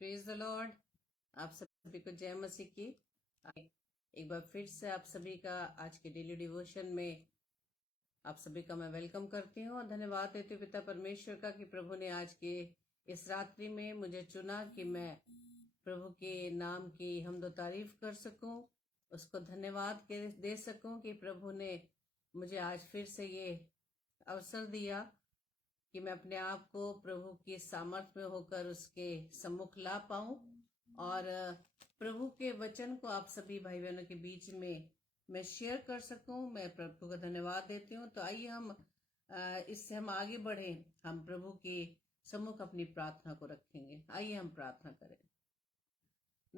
Praise the Lord. आप सभी को जय मसीह की। एक बार फिर से आप सभी का आज के डेली डिवोशन में आप सभी का मैं वेलकम करती हूँ और धन्यवाद देती हूँ पिता परमेश्वर का कि प्रभु ने आज के इस रात्रि में मुझे चुना कि मैं प्रभु के नाम की हमदो तारीफ कर सकूं, उसको धन्यवाद दे सकूं कि प्रभु ने मुझे आज फिर से ये अवसर दिया कि मैं अपने आप को प्रभु की सामर्थ्य में होकर उसके सम्मुख ला पाऊं और प्रभु के वचन को आप सभी भाई बहनों के बीच में मैं शेयर कर सकूं। मैं प्रभु का धन्यवाद देती हूं। तो आइए हम इससे हम आगे बढ़े। हम प्रभु के सम्मुख अपनी प्रार्थना को रखेंगे। आइए हम प्रार्थना करें।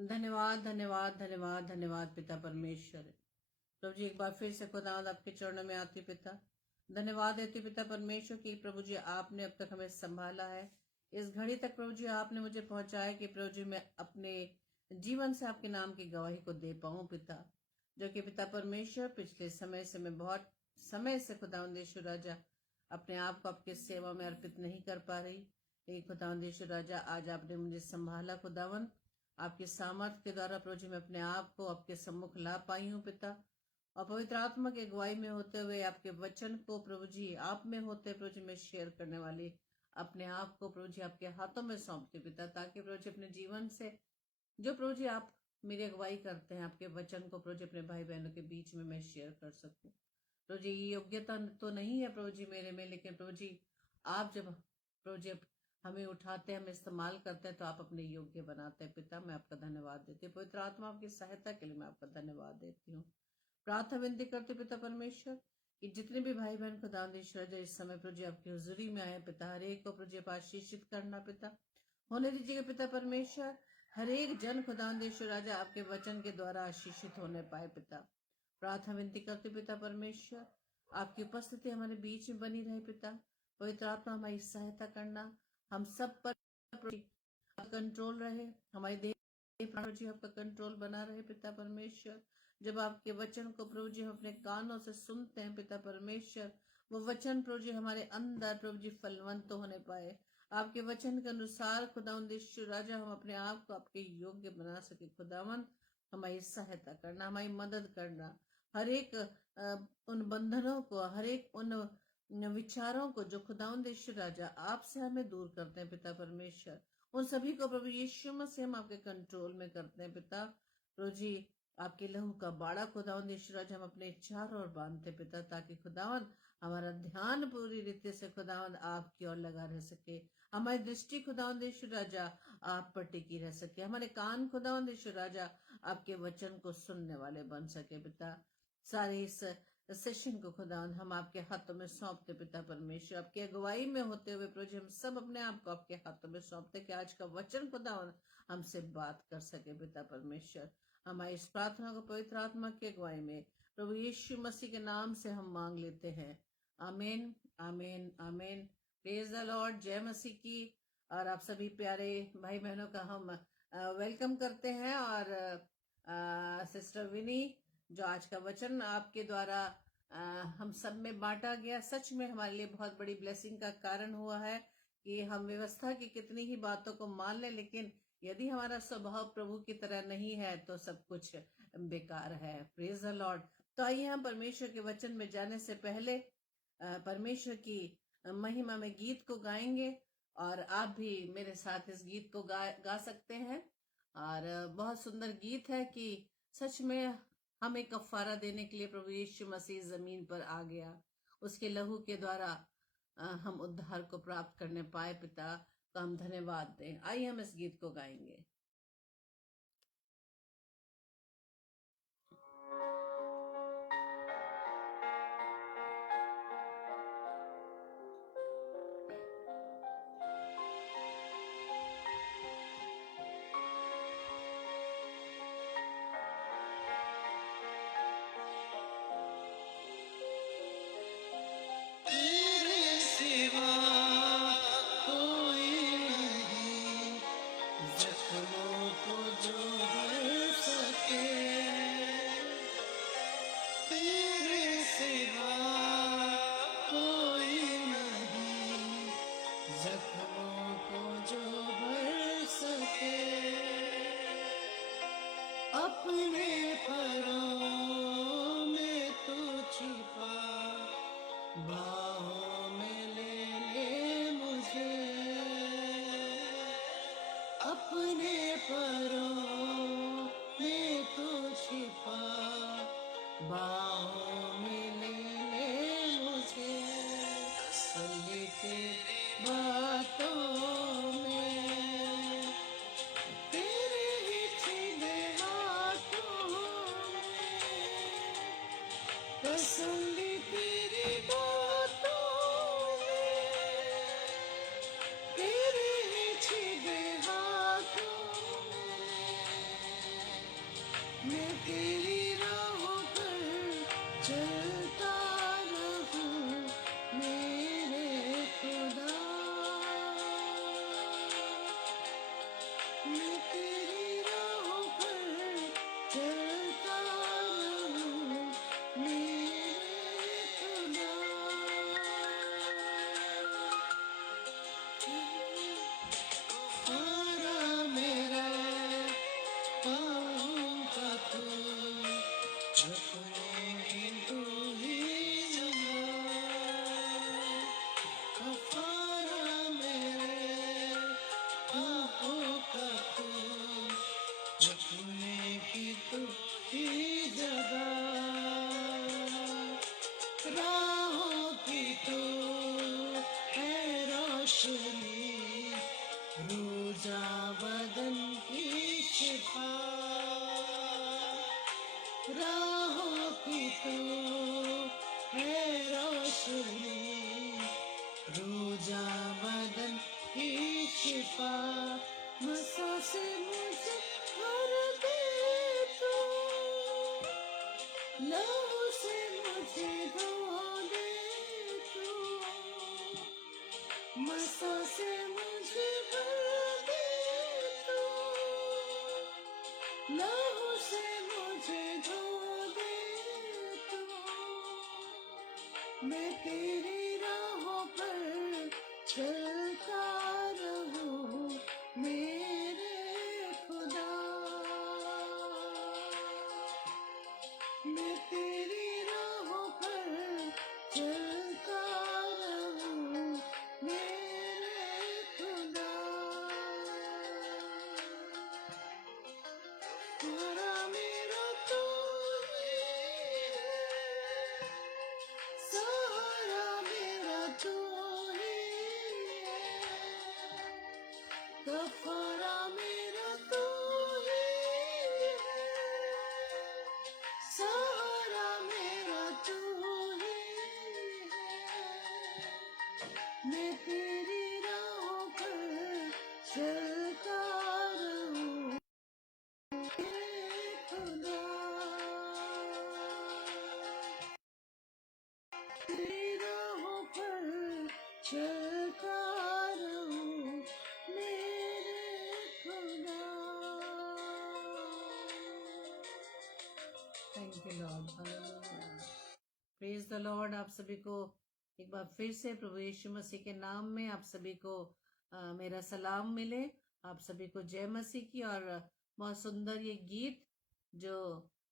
धन्यवाद धन्यवाद धन्यवाद धन्यवाद पिता परमेश्वर। प्रभु जी एक बार फिर से खुदावंद आपके चरणों में आती पिता, धन्यवाद देती पिता परमेश्वर की प्रभु जी आपने अब तक हमें संभाला है। इस घड़ी तक प्रभु जी आपने मुझे पहुंचाया कि प्रभु जी मैं अपने जीवन से आपके नाम की गवाही को दे पाऊं पिता, जो कि पिता परमेश्वर पिछले समय से मैं बहुत समय से खुदावंद यीशु राजा अपने आप को आपके सेवा में अर्पित नहीं कर पा रही। लेकिन खुदावंद यीशु राजा आज आपने मुझे संभाला खुदावंद, आपकी सामर्थ के द्वारा प्रभु जी मैं अपने आप को आपके सम्मुख ला पाई हूँ पिता। और पवित्र आत्मा की अगुवाई में होते हुए आपके वचन को प्रभु जी आप में होते प्रभु जी में शेयर करने वाली अपने आप को प्रभु जी आपके हाथों में सौंपते पिता, ताकि प्रभु जी अपने जीवन से जो प्रभु जी आप मेरी अगुवाई करते हैं आपके वचन को प्रभु जी अपने भाई बहनों के बीच में मैं शेयर कर सकूं। प्रभु जी ये योग्यता तो नहीं है प्रभु जी मेरे में, लेकिन प्रभु जी आप जब प्रभु जी हमें उठाते हैं, हमें इस्तेमाल करते हैं तो आप अपने योग्य बनाते हैं पिता। मैं आपका धन्यवाद देती हूँ। पवित्र आत्मा आपकी सहायता के लिए मैं आपका धन्यवाद देती हूँ। प्रार्थना विनती करते पिता परमेश्वर कि जितने भी भाई बहन खुदावंद ईश्वर जो इस समय प्रभु जी आपकी हुजूरी में आए पिता, हर एक को प्रभु जी आशीषित करना पिता, होने दीजिएगा पिता परमेश्वर। हर एक जन खुदावंद ईश्वर राजा आपके वचन के द्वारा आशीषित होने पाए पिता। प्रार्थना विनती करते पिता परमेश्वर आपकी उपस्थिति हमारे बीच में बनी रहे पिता। पवित्र आत्मा हमारी सहायता करना, हम सब पर कंट्रोल रहे, हमारी देह प्रभु जी आपका कंट्रोल बना रहे पिता परमेश्वर। जब आपके वचन को प्रभु जी हम अपने कानों से सुनते हैं पिता परमेश्वर, वो वचन प्रभु जी हमारे अंदर प्रभु जी फलवंत होने पाए। आपके वचन के अनुसार खुदावंद यीशु राजा हम अपने आप को आपके योग्य बना सके। खुदावंद हमारी सहायता करना, हमारी मदद करना, हर एक उन बंधनों को, हर एक उन विचारों को जो खुदावंद यीशु राजा आपसे हमें दूर करते हैं पिता परमेश्वर, उन सभी को प्रभु यीशु मसीह हम आपके कंट्रोल में करते हैं पिता। प्रभु जी आपके लहू का बाड़ा खुदावंद यीशु राजा हम अपने चारों ओर बांधते पिता, ताकि खुदावंद हमारा ध्यान पूरी रीति से खुदावंद आपकी ओर लगा रह सके। हमारी दृष्टि खुदावंद यीशु राजा आप पर टिकी रह सके। हमारे कान खुदावंद यीशु राजा आपके वचन को सुनने वाले बन सके पिता। सारे इस सेशन को खुदावंद हम आपके हाथों में सौंपते पिता परमेश्वर। आपकी अगुवाई में होते हुए प्रभु जी हम सब अपने आप को आपके हाथों में सौंपते कि आज का वचन खुदावंद हमसे बात कर सके पिता परमेश्वर। हमारी इस प्रार्थना को पवित्र आत्मा की अगुवाई में प्रभु यीशु मसीह के नाम से हम मांग लेते हैं। आमीन आमीन आमीन। Praise the Lord. जय मसीह की। और आप सभी प्यारे भाई बहनों का हम वेलकम करते हैं। और सिस्टर विनी जो आज का वचन आपके द्वारा हम सब में बांटा गया, सच में हमारे लिए बहुत बड़ी ब्लेसिंग का कारण हुआ है कि हम व्यवस्था की कितनी ही बातों को मान लें, लेकिन यदि हमारा स्वभाव प्रभु की तरह नहीं है तो सब कुछ बेकार है। Praise the Lord. तो आइए हम परमेश्वर के वचन में जाने से पहले परमेश्वर की महिमा में गीत को गाएंगे और आप भी मेरे साथ इस गीत को गा सकते हैं। और बहुत सुंदर गीत है कि सच में हमें कफारा देने के लिए प्रभु यीशु मसीह जमीन पर आ गया, उसके लहू के द्वारा हम उद्धार को प्राप्त करने पाए पिता का हम धन्यवाद दें। आइए हम इस गीत को गाएंगे। अपने परों में तू छिपा, बाहों में ले मुझे, सुन तेरी बातों में, तेरे ही छीने हाथों में, कसम ली तेरी बातों में, तेरे ही छीने हाथों में, मैं तेरी राहों पर चलता रहूं मेरे खुदा, मैं तेरी राहों पर चलता रहूं मेरे खुदा। सहारा मेरा पाँव का तू, झुकने तू ही जगह, सहारा मेरे पाँव का तू, झुकने की तू ही जगह, राहों की तू है रोशनी, रोजा बदन की शिफा, राहों की तू है रोशनी, रोजा बदन की शिफा, मसों से मुझे भर दे तू, लहू से मुझे धो दे तू, मसों से मुझे भर दे तू, लहू से मुझे धो दे तू, मैं तेरी राहों पर चलता रहूं मेरे खुदा, मैं तेरी राहों पर चलता रहूं मेरे खुदा, सहारा मेरा तू ही है, सहारा मेरा तू ही है, कफारा मेरा तू ही है, सहारा मेरा तू ही है, मैं तेरी राहों पर चलता रहूं मेरे खुदा, तेरी राहों पर चलता रहूं मेरे खुदा। Thank you Lord, hallelujah, praise the Lord. आप सभी को एक बार फिर से प्रभु यीशु मसीह के नाम में आप सभी को मेरा सलाम मिले, आप सभी को जय मसीह की। और बहुत सुंदर ये गीत जो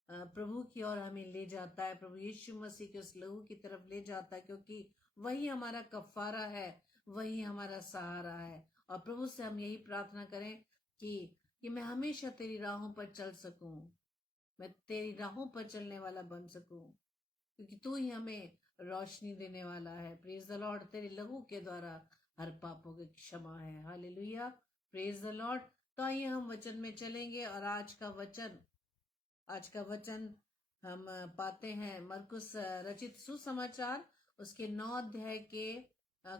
प्रभु की ओर हमें ले जाता है, प्रभु यीशु मसीह के उस लहू की तरफ ले जाता है, क्योंकि वही हमारा कफारा है, वही हमारा सहारा है। और प्रभु से हम यही प्रार्थना करें कि मैं हमेशा तेरी राहों पर चल सकूं, मैं तेरी राहों पर चलने वाला बन सकूं, क्योंकि तू ही हमें रोशनी देने वाला है। प्रेज द लॉर्ड, तेरे लहू के द्वारा हर पापों की क्षमा है। Hallelujah, praise the Lord. तो आइए हम वचन में चलेंगे, और आज का वचन हम पाते हैं मरकुस रचित सुसमाचार, उसके 9 अध्याय के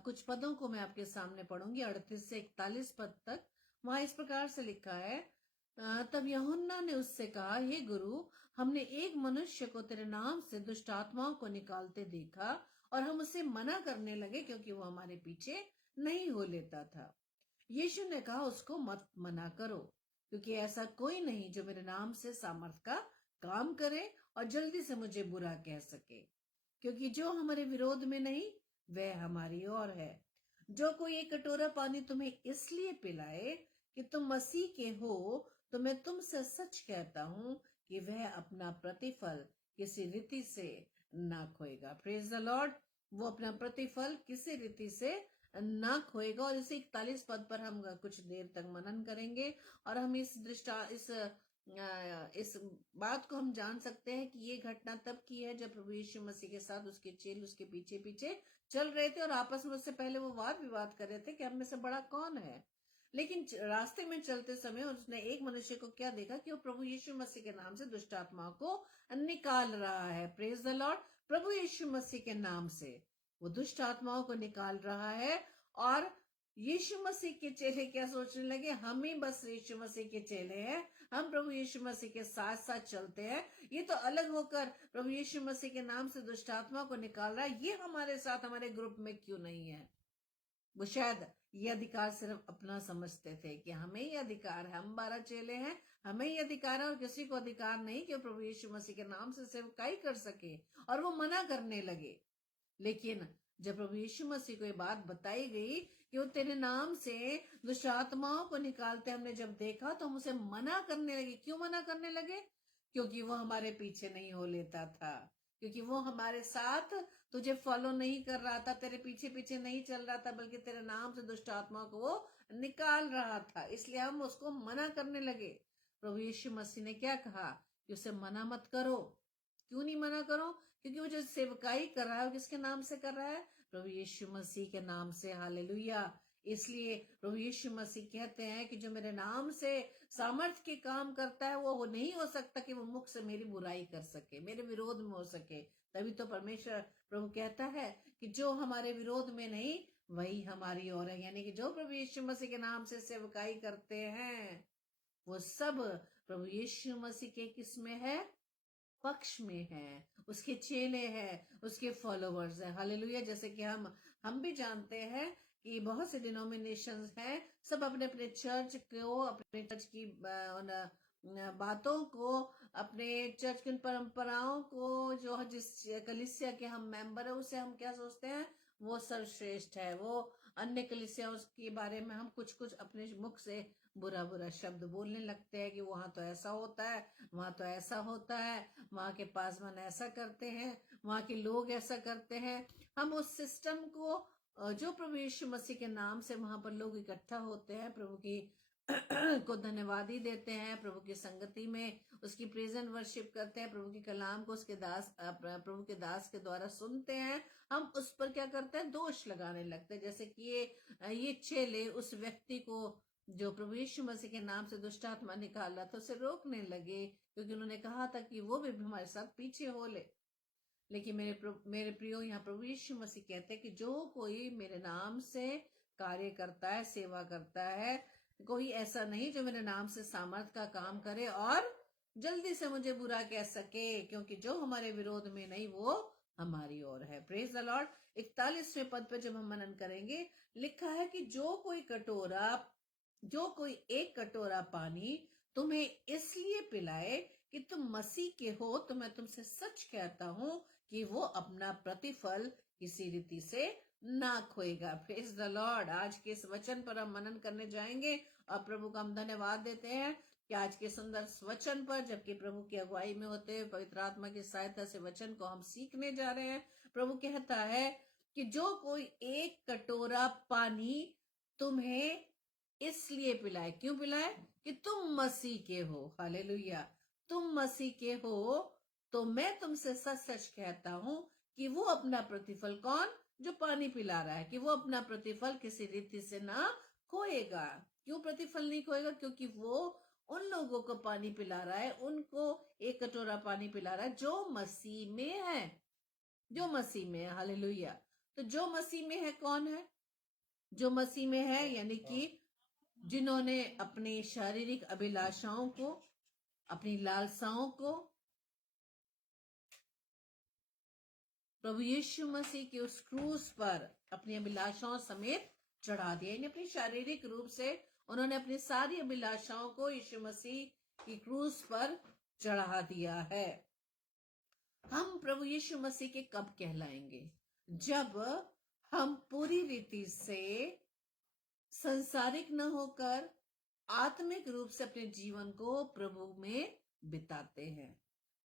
कुछ पदों को मैं आपके सामने पढ़ूंगी, 38 से 41 पद तक। वहां इस प्रकार से लिखा है, तब यूहन्ना ने उससे कहा, हे गुरु, हमने एक मनुष्य को तेरे नाम से दुष्ट आत्माओं को निकालते देखा, और हम उसे मना करने लगे क्योंकि वो हमारे पीछे नहीं हो लेता था। यीशु ने कहा, उसको मत मना करो, क्योंकि ऐसा कोई नहीं जो मेरे नाम से सामर्थ का काम करे और जल्दी से मुझे बुरा कह सके, क्योंकि जो हमारे विरोध में नहीं वह हमारी ओर है। जो कोई एक कटोरा पानी तुम्हें इसलिए पिलाए कि तुम मसीह के हो, तो मैं तुमसे सच कहता हूं कि वह अपना प्रतिफल किसी रीति से ना खोएगा। Praise the Lord. वो अपना प्रतिफल किसी रीति से ना खोएगा। और इसे 41 पद पर हम कुछ देर तक मनन करेंगे और हम इस बात को हम जान सकते हैं कि ये घटना तब की है जब प्रभु यीशु मसीह के साथ उसके चेले उसके पीछे पीछे चल रहे थे और आपस में उससे पहले वो वाद विवाद कर रहे थे कि हम में से बड़ा कौन है। लेकिन रास्ते में चलते समय उसने एक मनुष्य को क्या देखा कि वो प्रभु यीशु मसीह के नाम से दुष्ट आत्माओं को निकाल रहा है। Praise the Lord. प्रभु यीशु मसीह के नाम से वो दुष्ट आत्माओं को निकाल रहा है। और यीशु मसीह के चेले क्या सोचने लगे, हम ही बस यीशु मसीह के चेले हैं, हम प्रभु यीशु मसीह के साथ साथ चलते हैं, ये तो अलग होकर प्रभु यीशु मसीह के नाम से दुष्ट आत्मा को निकाल रहा है, ये हमारे साथ हमारे ग्रुप में क्यों नहीं है। वो शायद ये अधिकार सिर्फ अपना समझते थे कि हमें ये अधिकार है, हम 12 चेले हैं, हमें ये अधिकार है और किसी को अधिकार नहीं कि प्रभु यीशु मसीह के नाम से सेवकाई कर सके। और वो मना करने लगे। लेकिन जब प्रभु यीशु मसीह को ये बात बताई गई कि वो तेरे नाम से दुष्ट आत्माओं को निकालते हमने जब देखा, तो हम उसे मना करने लगे। क्यों मना करने लगे? क्योंकि वो हमारे पीछे नहीं हो लेता था, क्योंकि वो हमारे साथ तुझे फॉलो नहीं कर रहा था, तेरे पीछे पीछे नहीं चल रहा था, बल्कि तेरे नाम से दुष्ट आत्माओं को वो निकाल रहा था। इसलिए हम उसको मना करने लगे। प्रभु यीशु मसीह ने क्या कहा कि उसे मना मत करो। क्यों नहीं मना करो? क्योंकि वो जो सेवकाई कर रहा है वो किसके नाम से कर रहा है? प्रभु यीशु मसीह के नाम से। हालेलुया। इसलिए प्रभु यीशु मसीह कहते हैं कि जो मेरे नाम से सामर्थ्य के काम करता है वो नहीं हो सकता कि वो मुख से मेरी बुराई कर सके, मेरे विरोध में हो सके। तभी तो परमेश्वर प्रभु कहता है कि जो हमारे विरोध में नहीं वही हमारी ओर है। यानी कि जो प्रभु यीशु मसीह के नाम से सेवकाई करते हैं वो सब प्रभु यीशु मसीह के किस में है? पक्ष में है, उसके चेले हैं, उसके फॉलोवर्स हैं। हालेलुया। जैसे कि हम भी जानते हैं कि बहुत से डिनोमिनेशंस हैं, सब अपने अपने चर्च को, अपने चर्च की बातों को, अपने चर्च की परंपराओं को, जो जिस कलीसिया के हम मेंबर है उसे हम क्या सोचते हैं? वो सर्वश्रेष्ठ है। वो अन्य कलीसिया उसके बारे में हम कुछ कुछ अपने मुख से बुरा बुरा शब्द बोलने लगते हैं कि वहां तो ऐसा होता है, वहां तो ऐसा होता है, वहां के पासवान ऐसा करते हैं, वहां के लोग ऐसा करते हैं। हम उस सिस्टम को जो प्रभु यीशु मसीह के नाम से वहां पर लोग इकट्ठा होते हैं, प्रभु की को धन्यवादी देते हैं, प्रभु की संगति में उसकी प्रेजेंट वर्शिप करते हैं, प्रभु के कलाम को उसके दास प्रभु के दास के द्वारा सुनते हैं, हम उस पर क्या करते हैं? दोष लगाने लगते हैं। जैसे कि ये चेले उस व्यक्ति को जो प्रभु यीशु मसीह के नाम से दुष्ट आत्मा निकाल रहा था उसे रोकने लगे, क्योंकि उन्होंने कहा था कि वो भी हमारे साथ पीछे हो ले। लेकिन मेरे प्रियो, यहाँ प्रभु यीशु मसीह कहते हैं कि जो कोई मेरे नाम से कार्य करता है, सेवा करता है, कोई ऐसा नहीं जो मेरे नाम से सामर्थ का काम करे और जल्दी से मुझे बुरा कह सके, क्योंकि जो हमारे विरोध में नहीं वो हमारी ओर है। Praise the Lord. 41वें पद पे जब हम मनन करेंगे, लिखा है कि जो कोई एक कटोरा पानी तुम्हें इसलिए पिलाए कि तुम मसीह के हो, तो मैं तुमसे सच कहता हूं कि वो अपना प्रतिफल किसी रीति से ना खोएगा। Praise the Lord. आज के इस वचन पर हम मनन करने जाएंगे और प्रभु का हम धन्यवाद देते हैं कि आज के सुंदर वचन पर, जबकि प्रभु की अगुवाई में होते हुए पवित्र आत्मा की सहायता से वचन को हम सीखने जा रहे हैं। प्रभु कहता है कि जो कोई एक कटोरा पानी तुम्हें इसलिए पिलाए। क्यों पिलाए? कि तुम मसीह के हो। हालेलुया। तुम मसीह के हो, तो मैं तुमसे सच सच कहता हूं कि वो अपना प्रतिफल, कौन? जो पानी पिला रहा है, कि वो अपना प्रतिफल किसी रीति से ना खोएगा। क्यों प्रतिफल नहीं खोएगा? क्योंकि वो उन लोगों को पानी पिला रहा है, उनको एक कटोरा पानी पिला रहा है जो मसीह में है, जो मसीह में है। हालेलुया। तो जो मसीह में है कौन है? जो मसीह में है यानी कि जिन्होंने अपनी शारीरिक अभिलाषाओं को, अपनी लालसाओं को प्रभु यीशु मसीह के उस क्रूस पर अपनी अभिलाषाओं समेत चढ़ा दिया। यानी अपनी शारीरिक रूप से उन्होंने अपनी सारी अभिलाषाओं को यीशु मसीह की क्रूस पर चढ़ा दिया है। हम प्रभु यीशु मसीह के कब कहलाएंगे? जब हम पूरी रीति से संसारिक न होकर आत्मिक रूप से अपने जीवन को प्रभु में बिताते हैं,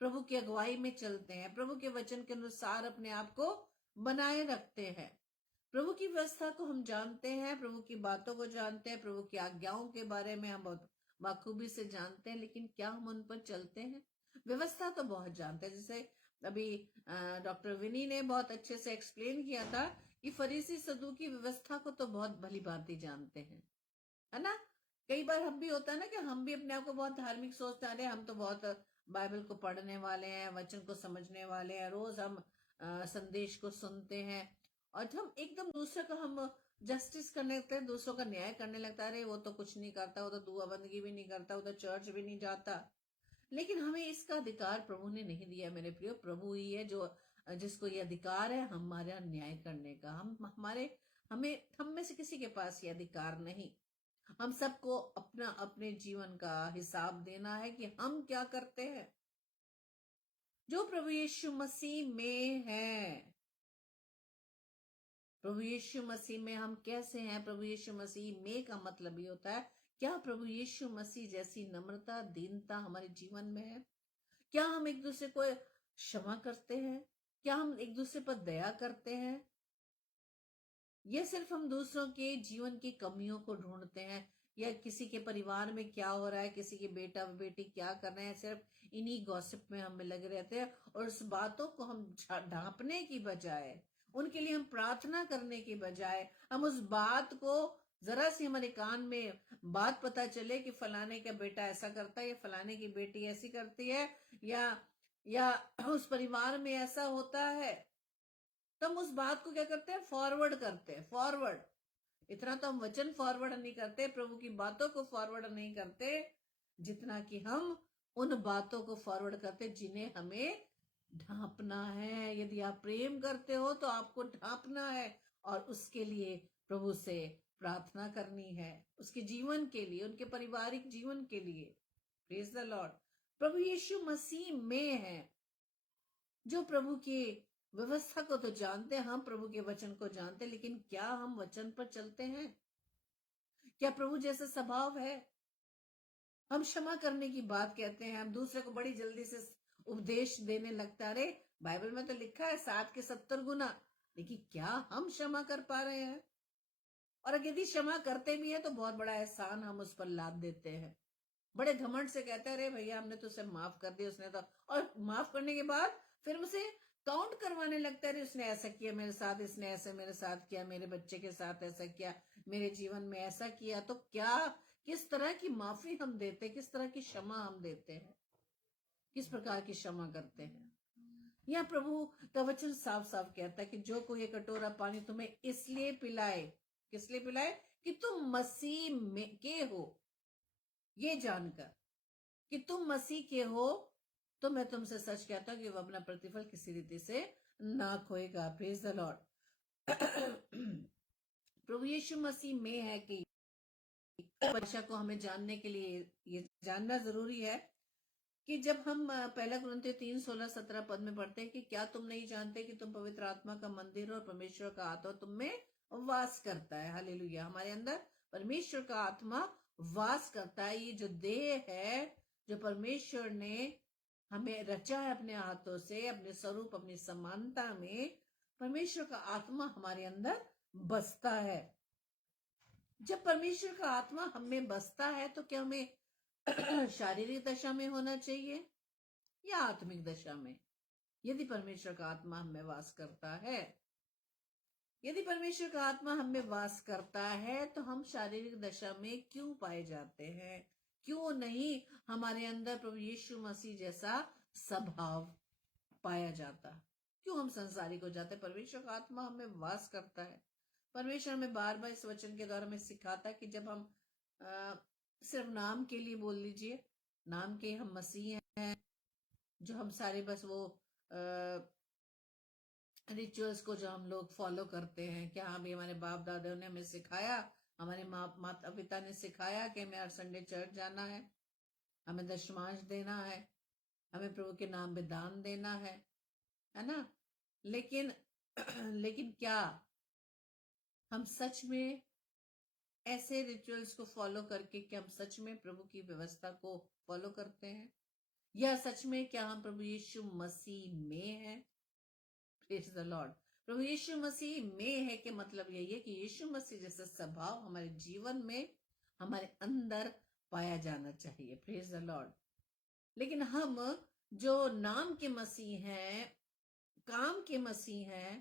प्रभु की अगुवाई में चलते हैं, प्रभु के वचन के अनुसार अपने आप को बनाए रखते हैं। प्रभु की व्यवस्था को हम जानते हैं, प्रभु की बातों को जानते हैं, प्रभु की आज्ञाओं के बारे में हम बहुत बाखूबी से जानते हैं, लेकिन क्या हम उन पर चलते हैं? व्यवस्था तो बहुत जानते हैं, जैसे अभी डॉक्टर विनी ने बहुत अच्छे से एक्सप्लेन किया था कि फरीसी सदूकी व्यवस्था को तो बहुत भली भांति जानते हैं, है ना। कई बार हम भी होता है ना कि हम भी अपने आप को बहुत धार्मिक सोचते हैं, अरे हम तो बहुत बाइबल को पढ़ने वाले हैं, वचन को समझने वाले हैं, रोज हम संदेश को सुनते हैं, और हम एकदम दूसरे का हम जस्टिस करने लगते हैं, दूसरों का न्याय करने लगता है, अरे वो तो कुछ नहीं करता, वो तो दुआ बंदगी भी नहीं करता, वो तो चर्च भी नहीं जाता। लेकिन हमें इसका अधिकार प्रभु ने नहीं दिया मेरे प्रियो। प्रभु ही है जो जिसको ये अधिकार है हमारा न्याय करने का। हम में से किसी के पास ये अधिकार नहीं। हम सबको अपना अपने जीवन का हिसाब देना है कि हम क्या करते हैं। जो प्रभु यीशु मसीह में है, प्रभु यीशु मसीह में हम कैसे हैं? प्रभु यीशु मसीह में का मतलब ये होता है, क्या प्रभु यीशु मसीह जैसी नम्रता, दीनता हमारे जीवन में है? क्या हम एक दूसरे को क्षमा करते हैं? क्या हम एक दूसरे पर दया करते हैं? ये सिर्फ हम दूसरों के जीवन की कमियों को ढूंढते हैं, या किसी के परिवार में क्या हो रहा है, किसी के बेटा बेटी क्या कर रहे हैं, सिर्फ इन्हीं गॉसिप में हम लगे रहते हैं, और उस बातों को हम ढांपने की बजाय, उनके लिए हम प्रार्थना करने की बजाय, हम उस बात को जरा सी हमारे कान में बात पता चले कि फलाने का बेटा ऐसा करता है, या फलाने की बेटी ऐसी करती है, या उस परिवार में ऐसा होता है, तो हम उस बात को क्या करते हैं? फॉरवर्ड करते हैं। फॉरवर्ड, इतना तो हम वचन फॉरवर्ड नहीं करते, प्रभु की बातों को फॉरवर्ड नहीं करते, जितना कि हम उन बातों को फॉरवर्ड करते जिन्हें हमें ढांपना है। यदि आप प्रेम करते हो तो आपको ढांपना है, और उसके लिए प्रभु से प्रार्थना करनी है, उसके जीवन के लिए, उनके पारिवारिक जीवन के लिए। Praise the Lord. प्रभु यीशु मसीह में है, जो प्रभु की व्यवस्था को तो जानते हैं, हम प्रभु के वचन को जानते हैं, लेकिन क्या हम वचन पर चलते हैं? क्या प्रभु जैसा स्वभाव है? हम क्षमा करने की बात कहते हैं, हम दूसरे को बड़ी जल्दी से उपदेश देने लगता है, अरे बाइबल में तो लिखा है 7 के 70 गुना, लेकिन क्या हम क्षमा कर पा रहे हैं? और अगर यदि क्षमा करते भी हैं तो बहुत बड़ा एहसान हम उस पर लाद देते हैं, बड़े घमंड से कहते हैं, अरे भैया हमने तो उसे माफ कर दिया, उसने तो, और माफ करने के बाद फिर उसे काउंट करवाने लगता है, उसने ऐसा किया मेरे साथ, इसने ऐसे मेरे साथ किया, मेरे बच्चे के साथ ऐसा किया, मेरे जीवन में ऐसा किया। तो क्या, किस तरह की माफी हम देते हैं, किस तरह की क्षमा हम देते हैं, किस प्रकार की क्षमा करते हैं? यहाँ प्रभु का वचन साफ साफ कहता है कि जो कोई एक कटोरा पानी तुम्हें इसलिए पिलाए, किस लिए पिलाए? कि तुम मसीह में के हो, ये जानकर कि तुम मसीह के हो, तो मैं तुमसे सच कहता हूं कि वो अपना प्रतिफल किसी रीति से ना खोएगा। Praise the Lord. प्रभु यीशु मसीह में है कि भाषा को हमें जानने के लिए ये जानना जरूरी है कि जब हम पहला कुरिन्थियों 3:16-17 पद में पढ़ते हैं कि क्या तुम नहीं जानते कि तुम पवित्र आत्मा का मंदिर हो और परमेश्वर का आत्मा तुम में वास करता है। हालेलुया। हमारे अंदर परमेश्वर का आत्मा वास करता है। ये जो देह है, जो परमेश्वर ने हमें रचा है अपने हाथों से, अपने स्वरूप, अपनी समानता में, परमेश्वर का आत्मा हमारे अंदर बसता है। जब परमेश्वर का आत्मा हमें बसता है तो क्या हमें शारीरिक दशा में होना चाहिए या आत्मिक दशा में? यदि परमेश्वर का आत्मा हमें वास करता है, यदि परमेश्वर का आत्मा हमें वास करता है, तो हम शारीरिक दशा में क्यों पाए जाते हैं? क्यों नहीं हमारे अंदर प्रभु यीशु मसीह जैसा स्वभाव पाया जाता? क्यों हम संसारिक हो जाते? परमेश्वर का आत्मा हमें वास करता है। परमेश्वर हमें बार बार इस वचन के द्वारा हमें सिखाता है कि जब हम सिर्फ नाम के लिए, बोल लीजिए, नाम के हम मसीह हैं, जो हम सारे बस वो रिचुअल्स को जो हम लोग फॉलो करते हैं, क्या अभी हमारे बाप दादाओं ने हमें सिखाया, हमारे माता पिता ने सिखाया कि हमें हर संडे चर्च जाना है, हमें दशमांश देना है, हमें प्रभु के नाम पे दान देना है ना? लेकिन लेकिन क्या हम सच में ऐसे रिचुअल्स को फॉलो करके, क्या हम सच में प्रभु की व्यवस्था को फॉलो करते हैं? या सच में क्या हम प्रभु यीशु मसीह में हैं? Praise the Lord. प्रभु यीशु मसीह में है कि मतलब यही है कि यीशु मसीह जैसा स्वभाव हमारे जीवन में, हमारे अंदर पाया जाना चाहिए। Praise the Lord. लेकिन हम जो नाम के मसीह हैं, काम के मसीह हैं,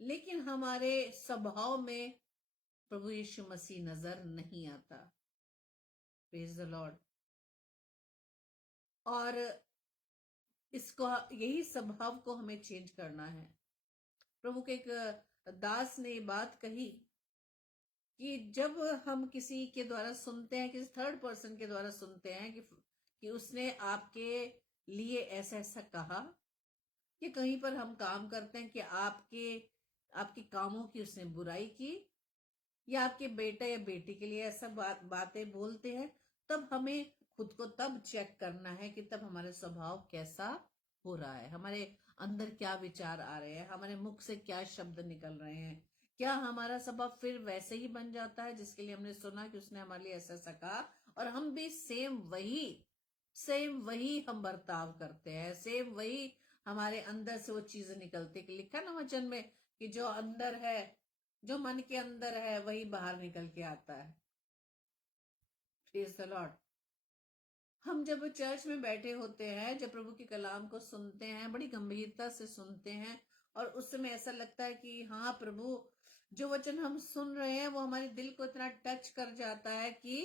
लेकिन हमारे स्वभाव में प्रभु यीशु मसीह नजर नहीं आता। Praise the Lord. और इसको, यही स्वभाव को हमें चेंज करना है। प्रभु के एक दास ने बात कही कि जब हम किसी के द्वारा सुनते हैं, किसी थर्ड पर्सन के द्वारा सुनते हैं कि उसने आपके लिए ऐसा ऐसा कहा, कि कहीं पर हम काम करते हैं कि आपके कामों की उसने बुराई की, या आपके बेटा या बेटी के लिए ऐसा बातें बोलते हैं, तब हमें खुद को तब चेक करना है कि तब हमारे स्वभाव कैसा हो रहा है, हमारे अंदर क्या विचार आ रहे हैं, हमारे मुख से क्या शब्द निकल रहे हैं। क्या हमारा स्वभाव फिर वैसे ही बन जाता है जिसके लिए हमने सुना कि उसने हमारे लिए ऐसा ऐसा कहा, और हम भी सेम वही हम बर्ताव करते हैं, सेम वही हमारे अंदर से वो चीजें निकलती, कि लिखा ना वचन में कि जो अंदर है, जो मन के अंदर है, वही बाहर निकल के आता है। Praise the Lord. हम जब चर्च में बैठे होते हैं, जब प्रभु के कलाम को सुनते हैं, बड़ी गंभीरता से सुनते हैं, और उस समय ऐसा लगता है कि हाँ प्रभु, जो वचन हम सुन रहे हैं वो हमारे दिल को इतना टच कर जाता है कि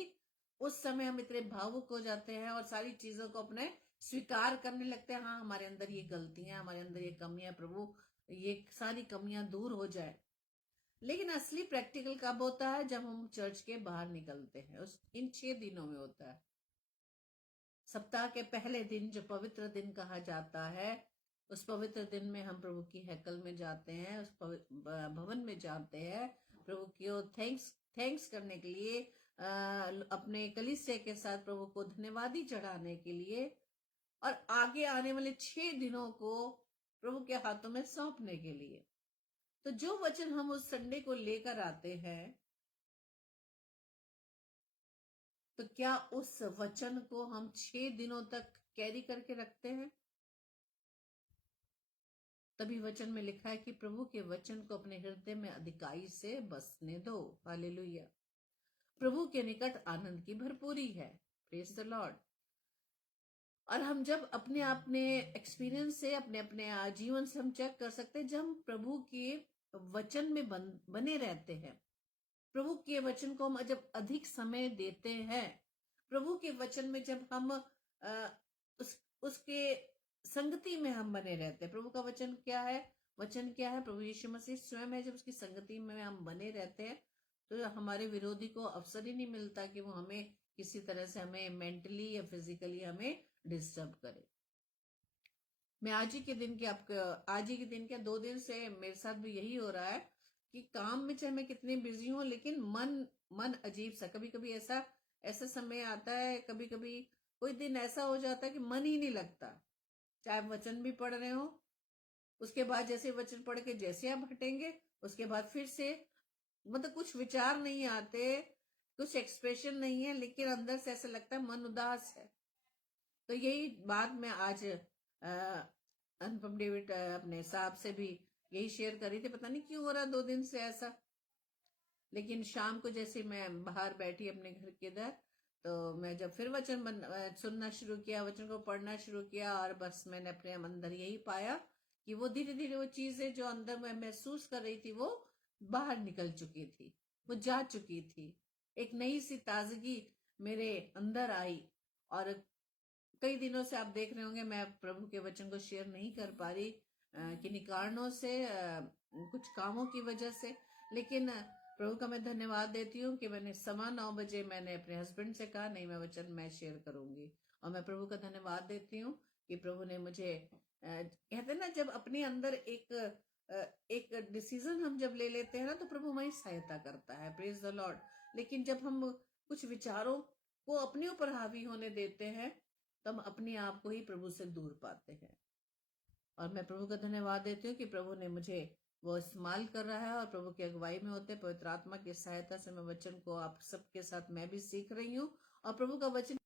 उस समय हम इतने भावुक हो जाते हैं और सारी चीजों को अपने स्वीकार करने लगते हैं। हाँ, हमारे अंदर ये गलतियां, हमारे अंदर ये कमियां, प्रभु ये सारी कमियां दूर हो जाए। लेकिन असली प्रैक्टिकल कब होता है? जब हम चर्च के बाहर निकलते हैं। इन 6 दिनों में होता है। सप्ताह के पहले दिन, जो पवित्र दिन कहा जाता है, उस पवित्र दिन में हम प्रभु की हैकल में जाते हैं, उस भवन में जाते हैं, प्रभु की ओर थैंक्स करने के लिए, अपने कलीसिया के साथ प्रभु को धन्यवादी चढ़ाने के लिए, और आगे आने वाले 6 दिनों को प्रभु के हाथों में सौंपने के लिए। तो जो वचन हम उस संडे को लेकर आते हैं, तो क्या उस वचन को हम 6 दिनों तक कैरी करके रखते हैं? तभी वचन में लिखा है कि प्रभु के वचन को अपने हृदय में अधिकाई से बसने दो। हालेलुया। प्रभु के निकट आनंद की भरपूरी है। Praise the Lord. और हम जब अपने एक्सपीरियंस से, अपने जीवन से हम चेक कर सकते हैं, जब हम प्रभु के वचन में बने रहते हैं, प्रभु के वचन को हम जब अधिक समय देते हैं, प्रभु के वचन में जब हम उसके संगति में हम बने रहते हैं। प्रभु का वचन क्या है? वचन क्या है? प्रभु यीशु मसीह स्वयं है। जब उसकी संगति में हम बने रहते हैं, तो हमारे विरोधी को अवसर ही नहीं मिलता कि वो हमें किसी तरह से, हमें मेंटली या फिजिकली हमें डिस्टर्ब करे। मैं आज ही के दिन के 2 दिन से मेरे साथ भी यही हो रहा है कि काम में चाहे मैं कितनी बिजी हूं, लेकिन मन अजीब सा, कभी कभी ऐसा समय आता है, कभी कभी कोई दिन ऐसा हो जाता है कि मन ही नहीं लगता। चाहे वचन भी पढ़ रहे हो, उसके बाद जैसे वचन पढ़ के जैसे आप हटेंगे, उसके बाद फिर से मतलब कुछ विचार नहीं आते, कुछ एक्सप्रेशन नहीं है, लेकिन अंदर से ऐसा लगता है मन उदास है। तो यही बात मैं आज अनुपम डेविड अपने साहब से भी यही शेयर करी थी। पता नहीं क्यों हो रहा 2 दिन से ऐसा। लेकिन शाम को जैसे मैं बाहर बैठी अपने घर के इधर, तो मैं जब फिर सुनना शुरू किया, वचन को पढ़ना शुरू किया, और बस मैंने अपने अंदर यही पाया कि वो धीरे धीरे वो चीजें जो अंदर मैं महसूस कर रही थी, वो बाहर निकल चुकी थी, वो जा चुकी थी। एक नई सी ताजगी मेरे अंदर आई। और कई दिनों से आप देख रहे होंगे मैं प्रभु के वचन को शेयर नहीं कर पा रही, किन्हीं कारणों से, कुछ कामों की वजह से। लेकिन प्रभु का मैं धन्यवाद देती हूँ कि मैंने 9:15 मैंने अपने हस्बैंड से कहा, नहीं, मैं वचन मैं शेयर करूंगी। और मैं प्रभु का धन्यवाद देती हूँ कि प्रभु ने मुझे, कहते ना, जब अपने अंदर एक डिसीजन हम जब ले लेते हैं ना, तो प्रभु हमारी सहायता करता है। Praise the Lord. लेकिन जब हम कुछ विचारों को अपने ऊपर हावी होने देते हैं, तो हम अपने आप को ही प्रभु से दूर पाते हैं। और मैं प्रभु का धन्यवाद देती हूँ कि प्रभु ने मुझे वो इस्तेमाल कर रहा है, और प्रभु की अगुवाई में होते, पवित्र आत्मा की सहायता से मैं वचन को आप सबके साथ मैं भी सीख रही हूँ। और प्रभु का वचन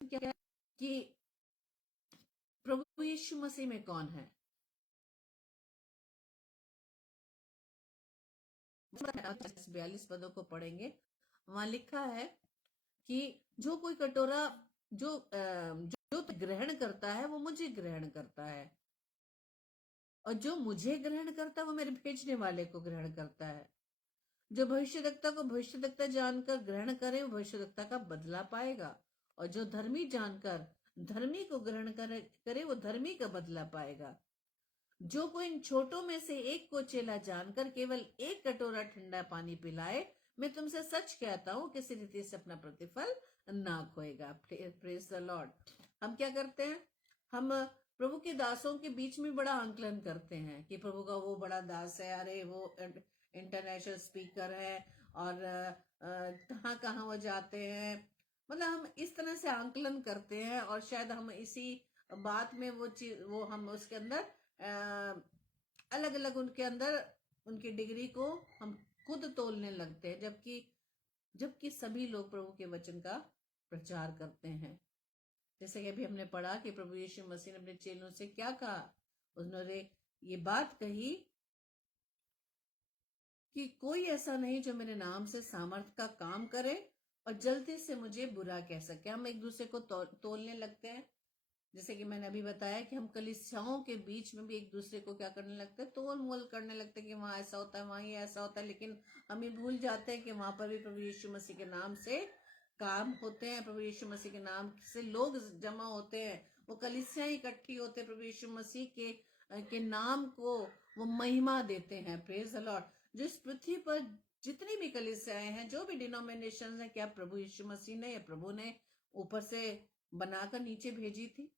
क्या है कि प्रभु यीशु मसीह में कौन है? 42 पदों को पढ़ेंगे। वहां लिखा है कि जो कोई कटोरा जो ग्रहण करता है वो मुझे ग्रहण करता है, और जो मुझे ग्रहण करता है वो मेरे भेजने वाले को ग्रहण करता है। जो भविष्यद्वक्ता को भविष्यद्वक्ता जानकर ग्रहण करे वो भविष्यद्वक्ता का बदला पाएगा, और जो धर्मी जानकर धर्मी को ग्रहण करे वो धर्मी का बदला पाएगा। जो कोई इन छोटों में से एक को चेला जानकर केवल एक कटोरा ठंडा पानी पिलाए, मैं तुमसे सच कहता हूं किसी रीति से अपना प्रतिफल ना खोएगा। Praise the Lord. हम क्या करते हैं? हम प्रभु के दासों के बीच में बड़ा आंकलन करते हैं कि प्रभु का वो बड़ा दास है, अरे वो इंटरनेशनल स्पीकर है, और कहाँ कहाँ वो जाते हैं। मतलब हम इस तरह से आंकलन करते हैं, और शायद हम इसी बात में वो हम उसके अंदर अलग अलग उनके अंदर उनकी डिग्री को हम खुद तोलने लगते हैं, जबकि सभी लोग प्रभु के वचन का प्रचार करते हैं। जैसे कि अभी हमने पढ़ा कि प्रभु यीशु मसीह ने अपने चेलों से क्या कहा। उन्होंने ये बात कही कि कोई ऐसा नहीं जो मेरे नाम से सामर्थ का काम करे और जल्दी से मुझे बुरा कह सके। हम एक दूसरे को तोलने लगते हैं। जैसे कि मैंने अभी बताया कि हम कलीसियाओं के बीच में भी एक दूसरे को क्या करने लगते हैं? तोल मोल करने लगते हैं कि वहां ऐसा होता है, वहां ये ऐसा होता है। लेकिन हम ये भूल जाते हैं कि वहां पर भी प्रभु यीशु मसीह के नाम से काम होते हैं, प्रभु यीशु मसीह के नाम से लोग जमा होते हैं, वो कलीसियाएं इकट्ठी होते हैं, प्रभु यीशु मसीह के नाम को वो महिमा देते हैं। Praise the Lord. जो इस पृथ्वी पर जितनी भी कलीसियाएं हैं, जो भी डिनोमिनेशन है, क्या प्रभु यीशु मसीह ने या प्रभु ने ऊपर से बनाकर नीचे भेजी थी?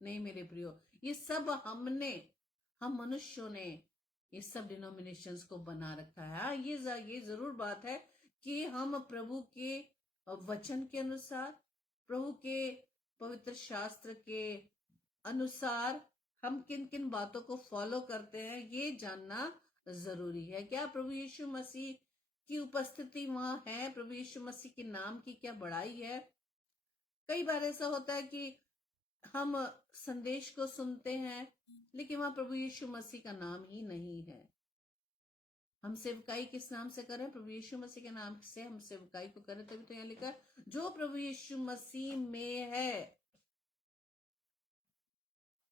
नहीं मेरे प्रियो, ये सब हम मनुष्यों ने ये सब डिनोमिनेशंस को बना रखा है। हाँ, ये जरूर बात है कि हम प्रभु के वचन के अनुसार, प्रभु के पवित्र शास्त्र के अनुसार हम किन किन बातों को फॉलो करते हैं, ये जानना जरूरी है। क्या प्रभु यीशु मसीह की उपस्थिति वहां है? प्रभु यीशु मसीह के नाम की क्या बड़ाई है? कई बार ऐसा होता है कि हम संदेश को सुनते हैं, लेकिन वहां प्रभु यीशु मसीह का नाम ही नहीं है। हम सेवकाई किस नाम से करें? प्रभु यीशु मसीह के नाम से हम सेवकाई को करें। तभी तो यहाँ लिखा जो प्रभु यीशु मसीह में है।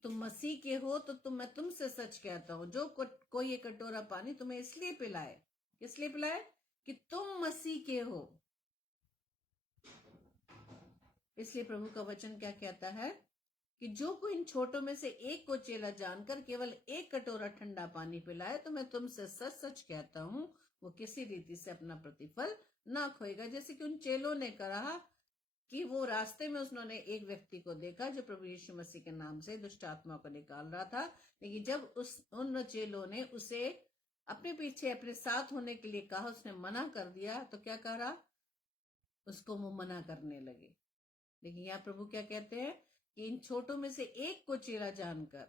तुम मसीह के हो तो मैं तुमसे सच कहता हूं, जो कोई ये कटोरा पानी तुम्हें इसलिए पिलाए, किस लिए पिलाए? कि तुम मसीह के हो। इसलिए प्रभु का वचन क्या कहता है कि जो कोई इन छोटों में से एक को चेला जानकर केवल एक कटोरा ठंडा पानी पिलाए, तो मैं तुमसे सच सच कहता हूं वो किसी रीति से अपना प्रतिफल ना खोएगा। जैसे कि उन चेलों ने कहा कि वो रास्ते में उन्होंने एक व्यक्ति को देखा जो प्रभु यीशु मसीह के नाम से दुष्ट आत्मा को निकाल रहा था, लेकिन जब उन चेलों ने उसे अपने पीछे अपने साथ होने के लिए कहा, उसने मना कर दिया, तो क्या करा? उसको वो मना करने लगे। लेकिन यहाँ प्रभु क्या कहते हैं कि इन छोटों में से एक को चेला जानकर,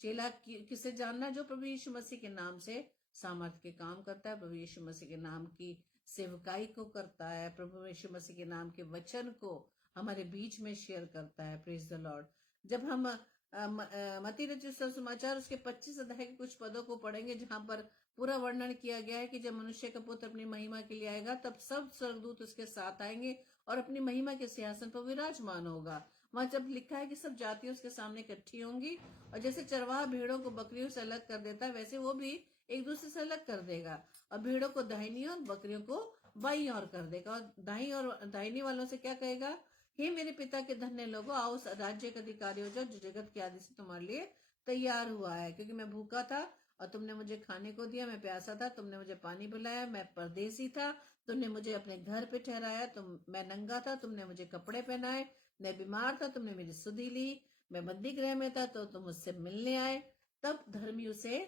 चेला किसे जानना? जो प्रभु यीशु मसीह के नाम से सामर्थ के काम करता है, प्रभु यीशु मसीह के नाम की सेवकाई को करता है, प्रभु यीशु मसीह के नाम के वचन को हमारे बीच में शेयर करता है। Praise the Lord. जब हम मत्ती रचित सुसमाचार उसके 25 अध्याय के कुछ पदों को पढ़ेंगे, जहां पर पूरा वर्णन किया गया है कि जब मनुष्य का पुत्र अपनी महिमा के लिए आएगा, तब सब स्वर्गदूत उसके साथ आएंगे और अपनी महिमा के सिंहासन पर विराजमान होगा। वहां जब लिखा है कि सब जातियां उसके सामने इकट्ठी होंगी, और जैसे चरवाहा भेड़ों को बकरियों से अलग कर देता है, वैसे वो भी एक दूसरे से अलग कर देगा, और भेड़ों को दाहिनी और बकरियों को बाईं ओर कर देगा। और दाहिनी वालों से क्या कहेगा? हे मेरे पिता के धन्य लोगों, आओ उस राज्य के अधिकारी हो जाओ जो जगत के आदि से तुम्हारे लिए तैयार हुआ है। क्योंकि मैं भूखा था और तुमने मुझे खाने को दिया, मैं प्यासा था, तुमने मुझे पानी पिलाया, मैं परदेसी था, तुमने मुझे अपने घर पे ठहराया, मैं नंगा था, तुमने मुझे कपड़े पहनाए, मैं बीमार था, तुमने मेरी सुधि ली, मैं बंदी गृह में था तो तुम मुझसे मिलने आए। तब धर्मी उसे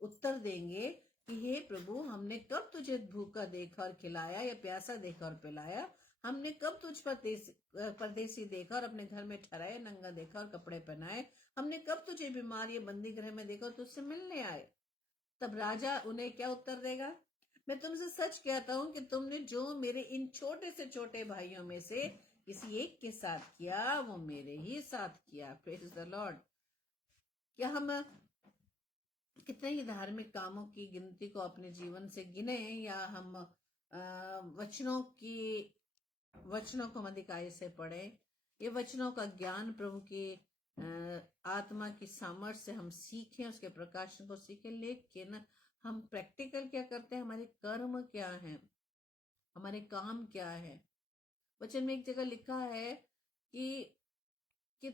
उत्तर देंगे कि हे प्रभु, हमने कब तुझे भूखा देखा और खिलाया, या प्यासा देखा और पिलाया? हमने कब तुझ परदेसी देखा और अपने घर में ठहराया, नंगा देखा और कपड़े पहनाए? हमने कब तुझे बीमार या बंदी गृह में देखा और तुझसे मिलने आए? तब राजा उन्हें क्या उत्तर देगा? मैं तुमसे सच कहता हूं कि तुमने जो मेरे इन छोटे से छोटे भाइयों में से किसी एक के साथ किया, वो मेरे ही साथ किया। Praise the Lord. क्या हम कितने ही धार्मिक कामों की गिनती को अपने जीवन से गिने, या हम वचनों को हम अधिकाई से पढ़े, ये वचनों का ज्ञान प्रभु की आत्मा की सामर्थ्य से हम सीखें, उसके प्रकाशन को सीखें, लेकिन हम प्रैक्टिकल क्या करते हैं, हमारे कर्म क्या हैं, हमारे काम क्या है। वचन में एक जगह लिखा है कि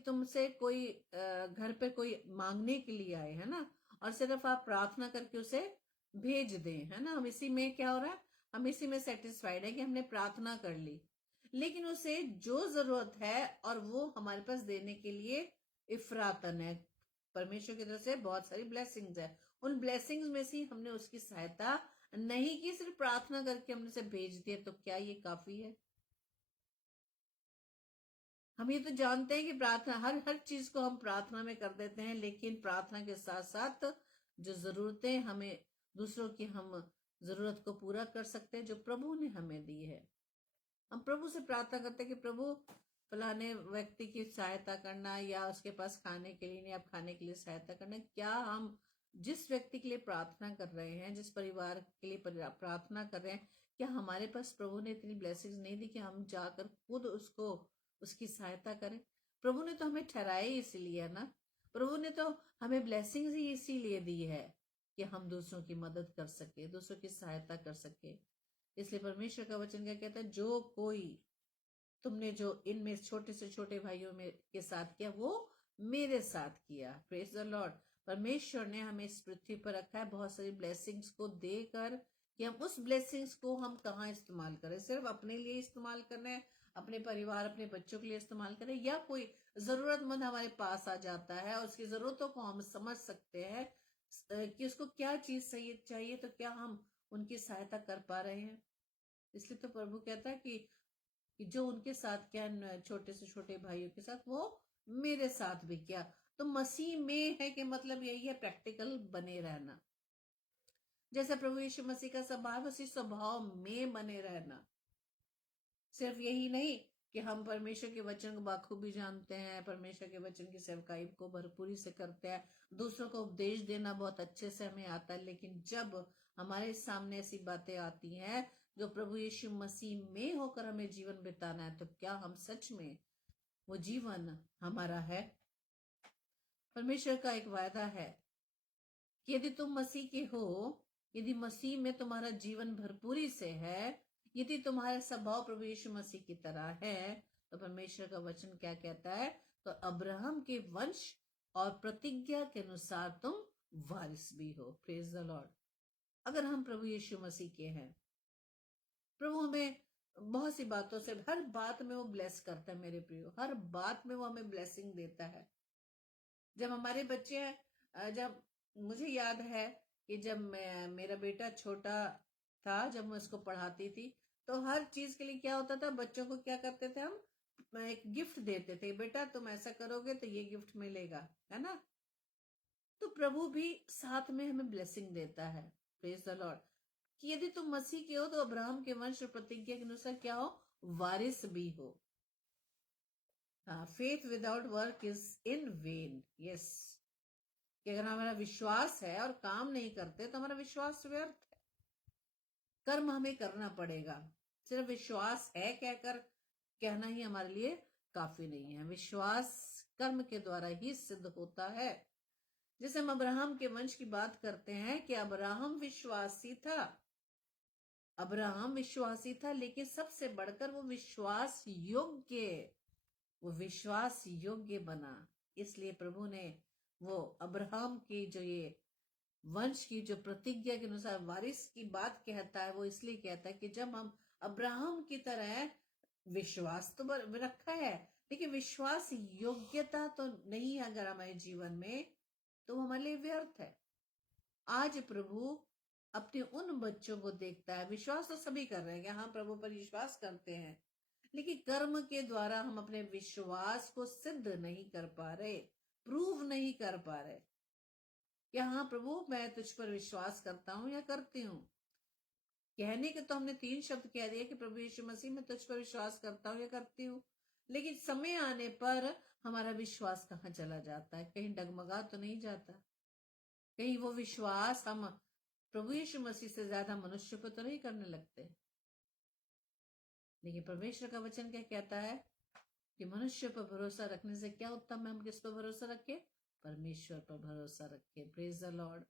तुमसे कोई घर पे कोई मांगने के लिए आए, है ना, और सिर्फ आप प्रार्थना करके उसे भेज दें, है ना। हम इसी में क्या हो रहा है, हम इसी में सेटिस्फाइड है कि हमने प्रार्थना कर ली, लेकिन उसे जो जरूरत है और वो हमारे पास देने के लिए इफरातन है। परमेश्वर की तरफ से बहुत सारी ब्लेसिंग्स है, उन ब्लेसिंग्स में से हमने उसकी सहायता नहीं की, सिर्फ प्रार्थना करके हमने उसे भेज दिया, तो क्या ये काफी है? हम ये तो जानते हैं कि प्रार्थना, हर हर चीज को हम प्रार्थना में कर देते हैं, लेकिन प्रार्थना के साथ साथ जो जरूरतें हमें दूसरों की, हम जरूरत को पूरा कर सकते हैं जो प्रभु ने हमें दी है। हम प्रभु से प्रार्थना करते हैं कि प्रभु फलाने व्यक्ति की सहायता करना, या उसके पास खाने के लिए नहीं, आप खाने के लिए सहायता करना। क्या हम जिस व्यक्ति के लिए प्रार्थना कर रहे हैं, जिस परिवार के लिए प्रार्थना कर रहे हैं, क्या हमारे पास प्रभु ने इतनी ब्लेसिंग्स नहीं दी कि हम जाकर खुद उसको उसकी सहायता करें? प्रभु ने तो हमें ठहराया ही इसीलिए है ना, प्रभु ने तो हमें ब्लेसिंग्स ही इसीलिए दी है कि हम दूसरों की मदद कर सके, दूसरों की सहायता कर सके। इसलिए परमेश्वर का वचन क्या कहता है, जो कोई तुमने जो इनमें छोटे से छोटे भाइयों में के साथ किया, वो मेरे साथ किया। Praise the Lord. परमेश्वर ने हमें इस पृथ्वी पर रखा है बहुत सारी ब्लेसिंग्स को देकर, कि हम उस ब्लेसिंग्स को हम कहाँ इस्तेमाल करें। सिर्फ अपने लिए इस्तेमाल करना है, अपने परिवार, अपने बच्चों के लिए इस्तेमाल करें, या कोई जरूरतमंद हमारे पास आ जाता है और उसकी जरूरतों को हम समझ सकते हैं कि उसको क्या चीज सही चाहिए, तो क्या हम उनकी सहायता कर पा रहे हैं? इसलिए तो प्रभु कहता है कि जो उनके साथ क्या, छोटे से छोटे भाइयों के साथ, वो मेरे साथ भी किया। तो मसीह में है कि मतलब यही है, प्रैक्टिकल बने रहना, जैसे प्रभु यीशु मसीह का स्वभाव, उसी स्वभाव में बने रहना। सिर्फ यही नहीं कि हम परमेश्वर के वचन को बाखूबी जानते हैं, परमेश्वर के वचन की सेवकाई को भरपूरी से करते हैं, दूसरों को उपदेश देना बहुत अच्छे से हमें आता है, लेकिन जब हमारे सामने ऐसी बातें आती हैं जो प्रभु यीशु मसीह में होकर हमें जीवन बिताना है, तो क्या हम सच में वो जीवन हमारा है? परमेश्वर का एक वायदा है कि यदि तुम मसीह के हो, यदि मसीह में तुम्हारा जीवन भरपूरी से है, यदि तुम्हारा स्वभाव प्रभु यीशु मसीह की तरह है, तो परमेश्वर का वचन क्या कहता है, तो अब्राहम के वंश और प्रतिज्ञा के अनुसार तुम वारिस भी हो। Praise the Lord. अगर हम प्रभु यीशु मसीह के हैं, प्रभु हमें बहुत सी बातों से, हर बात में वो ब्लेस करता है मेरे प्रियो, हर बात में वो हमें ब्लेसिंग देता है। जब हमारे बच्चे, जब मुझे याद है कि जब मेरा बेटा छोटा था, जब मैं उसको पढ़ाती थी, तो हर चीज के लिए क्या होता था, बच्चों को क्या करते थे हम, एक गिफ्ट देते थे, बेटा तुम ऐसा करोगे तो ये गिफ्ट मिलेगा, है ना। तो प्रभु भी साथ में हमें ब्लेसिंग देता है। Praise the Lord. कि यदि तुम मसीह के हो तो अब्राहम के वंश और प्रतिज्ञा के अनुसार क्या हो, वारिस भी हो। Faith without work is in when. Yes, कि अगर हमारा विश्वास है और काम नहीं करते तो हमारा विश्वास व्यर्थ है। कर्म हमें करना पड़ेगा, सिर्फ विश्वास है कहकर कहना ही हमारे लिए काफी नहीं है। विश्वास कर्म के द्वारा ही सिद्ध होता है। जैसे हम अब्राहम के वंश की बात करते हैं कि अब्राहम विश्वासी था, अब्राहम विश्वासी था, लेकिन सबसे बढ़कर वो विश्वास योग्य बना। इसलिए प्रभु ने वो अब्राहम की जो ये वंश की जो प्रतिज्ञा के अनुसार वारिस की बात कहता है, वो इसलिए कहता है कि जब हम अब्राहम की तरह विश्वास तो रखा है, लेकिन विश्वास योग्यता तो नहीं है अगर हमारे जीवन में, तो हमारे लिए व्यर्थ है। आज प्रभु अपने उन बच्चों को देखता है, विश्वास तो सभी कर रहे हैं कि हाँ प्रभु पर विश्वास करते हैं, लेकिन कर्म के द्वारा हम अपने विश्वास को सिद्ध नहीं कर पा रहे, प्रूव नहीं कर पा रहे। या हाँ प्रभु मैं तुझ पर विश्वास करता हूं या करती हूँ, कहने के तो हमने 3 शब्द कह दिए कि प्रभु यीशु मसीह मैं तुझ पर विश्वास करता हूँ या करती हूँ, लेकिन समय आने पर हमारा विश्वास कहाँ चला जाता है, कहीं डगमगा तो नहीं जाता। कहीं वो विश्वास हम प्रभु यीशु मसीह से ज्यादा मनुष्य पर तो नहीं करने लगते। लेकिन परमेश्वर का वचन क्या कहता है कि मनुष्य पर भरोसा रखने से क्या उत्तम है, हम किस पर भरोसा रखें? परमेश्वर पर भरोसा रखें। Praise the Lord.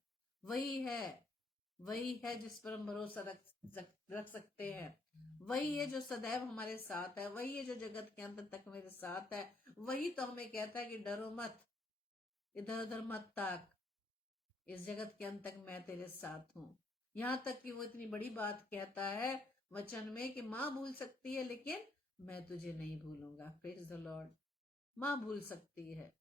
वही है जिस पर हम भरोसा रख सकते हैं। वही है जो सदैव हमारे साथ है। वही है जो जगत के अंत तक मेरे साथ है। वही तो हमें कहता है कि डरो मत, इधर उधर मत ताक, इस जगत के अंत तक मैं तेरे साथ हूं। यहाँ तक कि वो इतनी बड़ी बात कहता है वचन में कि माँ भूल सकती है लेकिन मैं तुझे नहीं भूलूंगा। Praise the Lord. माँ भूल सकती है।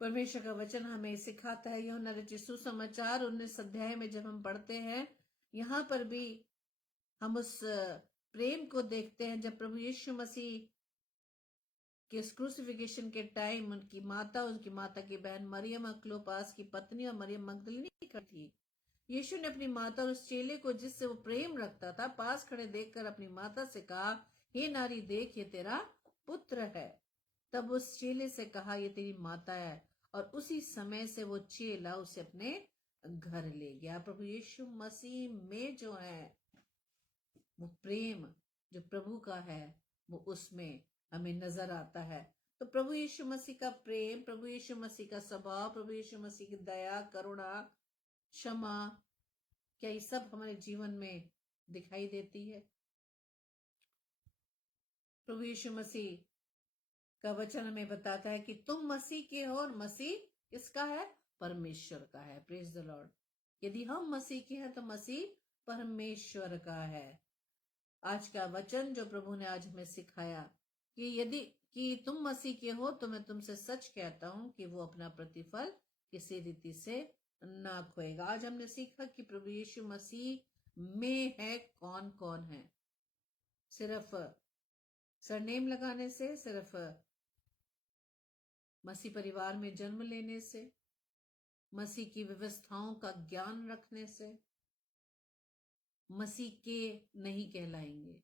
परमेश्वर का वचन हमें सिखाता है। यूहन्ना रचित सुसमाचार 19 अध्याय में जब हम पढ़ते हैं, यहाँ पर भी हम उस प्रेम को देखते हैं जब प्रभु यीशु मसीह के क्रूसिफिकेशन के टाइम उनकी माता की बहन मरियम क्लोपास की पत्नी और मरियम मगदलिनी खड़ी थी। यीशु ने अपनी माता और उस चेले को जिससे वो प्रेम रखता था पास खड़े देखकर अपनी माता से कहा, हे नारी, देख ये तेरा पुत्र है। तब उस चेले से कहा, ये तेरी माता है। और उसी समय से वो चेला उसे अपने घर ले गया। प्रभु यीशु मसीह में जो है वो प्रेम जो प्रभु का है वो उसमें हमें नजर आता है। तो प्रभु यीशु मसीह का प्रेम, प्रभु यीशु मसीह का स्वभाव, प्रभु यीशु मसीह की दया, करुणा, क्षमा, क्या ये सब हमारे जीवन में दिखाई देती है? प्रभु यीशु मसीह का वचन हमें बताता है कि तुम मसीह के हो और मसीह किसका है? परमेश्वर का है। Praise the Lord. यदि हम मसीह के हैं तो मसीह परमेश्वर का है। आज का वचन जो प्रभु ने आज हमें सिखाया कि यदि कि तुम मसीह के हो तो मैं तुमसे सच कहता हूं कि वो अपना प्रतिफल किसी रीति से ना खोएगा। आज हमने सीखा कि प्रभु यीशु मसीह में है कौन कौन है। सिर्फ सरनेम लगाने से, सिर्फ मसीह परिवार में जन्म लेने से, मसीह की व्यवस्थाओं का ज्ञान रखने से मसीह के नहीं कहलाएंगे।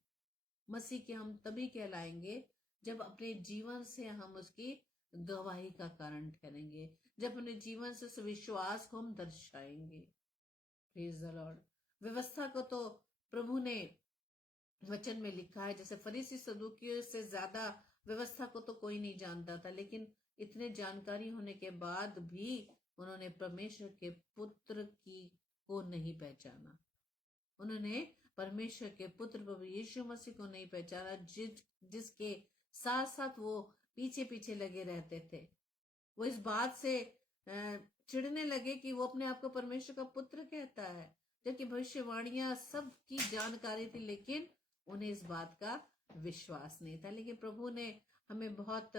मसीह के हम तभी कहलाएंगे जब अपने जीवन से हम उसकी गवाही का कारण ठहरेंगे, जब अपने जीवन से उस विश्वास को हम दर्शाएंगे। Praise the Lord. व्यवस्था को तो प्रभु ने वचन में लिखा है, जैसे फरीसी सदूकियों से ज्यादा व्यवस्था को तो कोई नहीं जानता था, लेकिन इतने जानकारी होने के बाद भी उन्होंने परमेश्वर के पुत्र की को नहीं पहचाना। उन्होंने परमेश्वर के पुत्र प्रभु यीशु मसीह को नहीं पहचाना, जिसके साथ साथ वो पीछे पीछे लगे रहते थे। वो इस बात से चिढ़ने लगे कि वो अपने आप को परमेश्वर का पुत्र कहता है, जबकि भविष्यवाणियां सब की जानकारी थी, लेकिन उन्हें इस बात का विश्वास नहीं था। लेकिन प्रभु ने हमें बहुत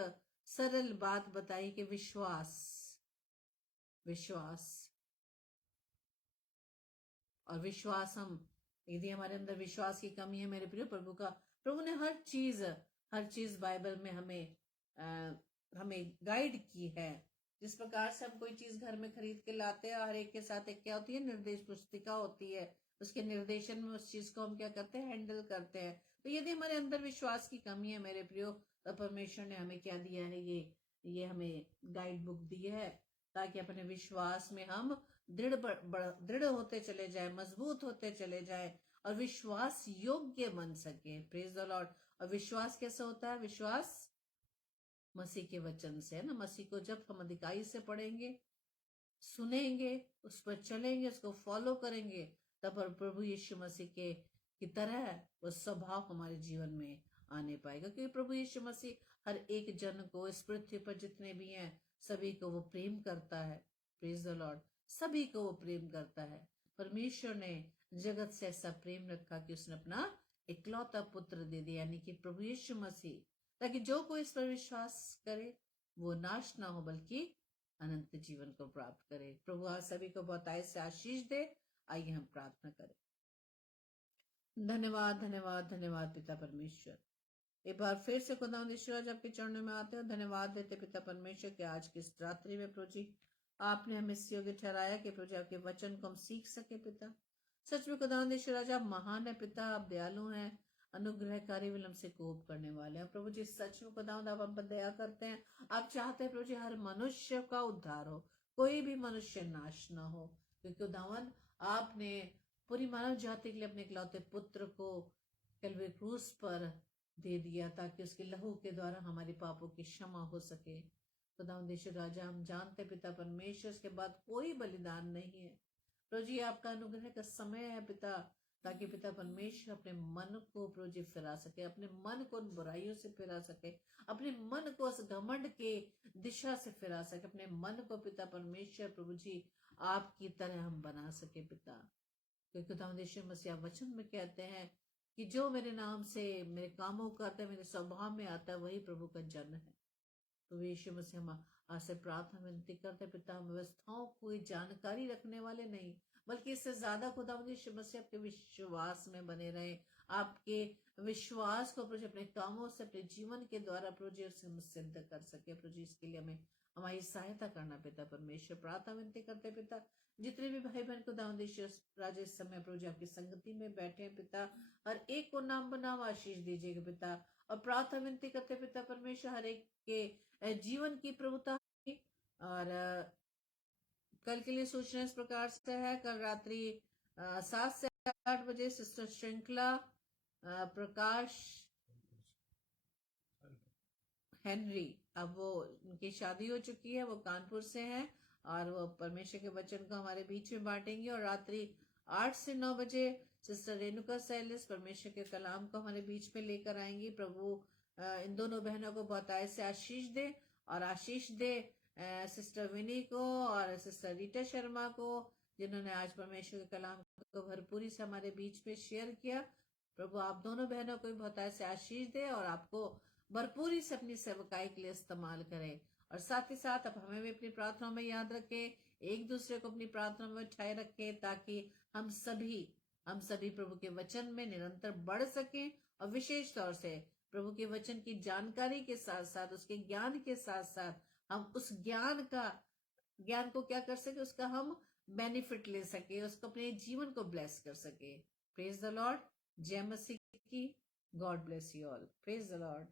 सरल बात बताई कि विश्वास और विश्वास हम यदि हमारे अंदर विश्वास की कमी है मेरे प्रिय, प्रभु ने हर चीज बाइबल में हमें गाइड की है। जिस प्रकार से हम कोई चीज घर में खरीद के लाते हैं, हर एक के साथ एक क्या होती है? निर्देश पुस्तिका होती है। उसके निर्देशन में उस चीज को हम क्या करते हैं? हैंडल करते हैं। तो यदि हमारे अंदर विश्वास की कमी है मेरे प्रियो, तो परमेश्वर ने हमें क्या दिया है? ये हमें गाइड बुक दी है, ताकि अपने विश्वास में हम दृढ़ होते चले जाए, मजबूत होते चले जाए और विश्वास योग्य बन सके। Praise the Lord. और विश्वास कैसे होता है? विश्वास मसीह के वचन से है ना। मसीह को जब हम अधिकाई से पढ़ेंगे, सुनेंगे, उस पर चलेंगे, उसको फॉलो करेंगे, तब प्रभु यीशु मसीह के की तरह वो स्वभाव हमारे जीवन में आने पाएगा। क्योंकि प्रभु यीशु मसीह हर एक जन को, इस पृथ्वी पर जितने भी हैं, सभी को वो प्रेम करता है। Praise the Lord. सभी को वो प्रेम करता है। परमेश्वर ने जगत से ऐसा प्रेम रखा कि उसने अपना इकलौता पुत्र दे दिया, यानी कि प्रभु यीशु मसीह, ताकि जो कोई इस पर विश्वास करे वो नाश ना हो बल्कि अनंत जीवन को प्राप्त करे। प्रभु आप सभी को बहुतायत से आशीष दे। आइए हम प्रार्थना करें। धन्यवाद धन्यवाद धन्यवाद पिता परमेश्वर। एक बार फिर से खुदावंद ईश्वर आज आपके चरणों में आते हैं, धन्यवाद देते पिता परमेश्वर के आज की इस रात्रि में प्रभु जी आपने हमें इस योग्य ठहराया कि प्रभु जी आपके वचन को हम सीख सके। पिता सच में खुदावंद ईश्वर आज आप महान है पिता, आप दयालु हैं, अनुग्रहकारी, विलंब से कोप करने वाले हैं। प्रभु जी सच में खुदावंद आप हम पर दया करते हैं। आप चाहते हैं प्रभु जी हर मनुष्य का उद्धार हो, कोई भी मनुष्य नाश ना हो, क्योंकि खुदावन आपने पूरी मानव जाति के लिए अपने इकलौते पुत्र को कल्वरी क्रूस पर दे दिया, ताकि उसके लहू के द्वारा हमारे पापों की क्षमा हो सके। खुदावन देश राजा, हम जानते पिता परमेश्वर के बाद कोई बलिदान नहीं है। प्रभु जी, आपका अनुग्रह का समय है पिता, ताकि पिता परमेश्वर अपने मन को प्रभु जी फिरा सके, अपने मन को उन बुराइयों से फिरा सके, अपने मन को उस घमंड के दिशा से फिरा सके, अपने मन को पिता परमेश्वर प्रभु जी आपकी तरह हम बना सके पिता। क्योंकि खुदावंद यीशु मसीह वचन में कहते हैं कि जो मेरे नाम से मेरे कामों को आता है, मेरे स्वभाव में आता है, वही प्रभु का जन है। तो यीशु मसीह हम आज से प्रार्थना विनती करते पिता, हम व्यवस्थाओं को जानकारी रखने वाले नहीं, बल्कि इससे ज्यादा खुदावंद यीशु मसीह आपके विश्वास में बने रहे, आपके विश्वास को प्रभु अपने कामों से, अपने जीवन के द्वारा प्रभु उसे हम सिद्ध कर सके। प्रभु इसके लिए हमें हमारी सहायता करना पिता परमेश्वर। प्रार्थना विनती करते पिता, जितने भी भाई बहन खुदावंद यीशु राजा इस समय प्रभु आपकी संगति में बैठे हैं पिता, हर एक को नाम बनाम आशीष दीजिएगा पिता। और प्रार्थना विनती करते पिता परमेश्वर, हर एक के जीवन की प्रभुता। और कल के लिए सूचना इस प्रकार से है, कल रात्रि 7 से 8 बजे सिस्टर श्रृंखला प्रकाश हेनरी, अब वो उनकी शादी हो चुकी है, वो कानपुर से हैं और वो परमेश्वर के वचन को हमारे बीच में बांटेंगे। और रात्रि 8 से 9 बजे सिस्टर रेणुका सैलिस परमेश्वर के कलाम को हमारे बीच में लेकर आएंगी। प्रभु इन दोनों बहनों को बहुत से आशीष दे, और आशीष दे सिस्टर विनी को और सिस्टर रीटा शर्मा को, जिन्होंने आज परमेश्वर के कलाम को भरपूरी से हमारे बीच में शेयर किया। प्रभु आप दोनों बहनों को बहुत से आशीष दे और आपको भरपूरी से अपनी सेवकाई के लिए इस्तेमाल करें। और साथ ही साथ अब हमें भी अपनी प्रार्थनाओं में याद रखें, एक दूसरे को अपनी प्रार्थना में उठाए रखें, ताकि हम सभी प्रभु के वचन में निरंतर बढ़ सकें, और विशेष तौर से प्रभु के वचन की जानकारी के साथ साथ, उसके ज्ञान के साथ साथ, हम उस ज्ञान को क्या कर सके, उसका हम बेनिफिट ले सके, उसको अपने जीवन को ब्लेस कर सके। Praise the Lord. जय मसीह की। God bless you all. Praise the Lord.